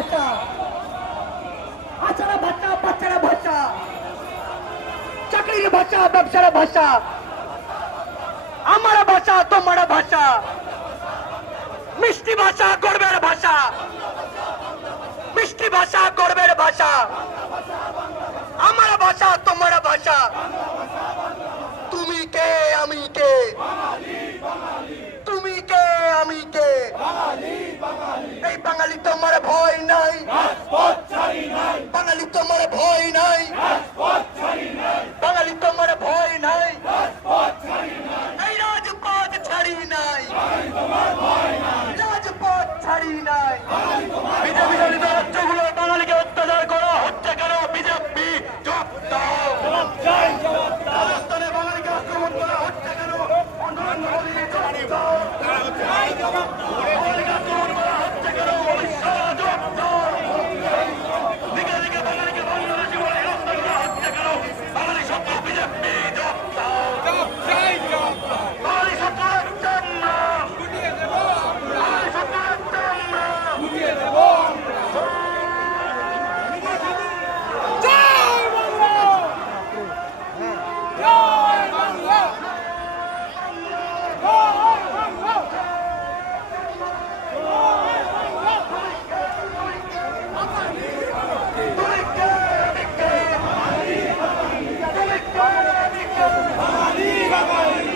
ভাষা আচারা ভাষা বাচ্চারা ভাষা চাকরির ভাষা ব্যবসার ভাষা আমার ভাষা তোমার ভাষা মিষ্টি ভাষা গর্বের ভাষা মিষ্টি ভাষা গর্বের ভাষা আমার ভাষা তোমার ভাষা তুমি কে, আমি কে? তুমি কে, আমি কে? এই বাঙালি তোমার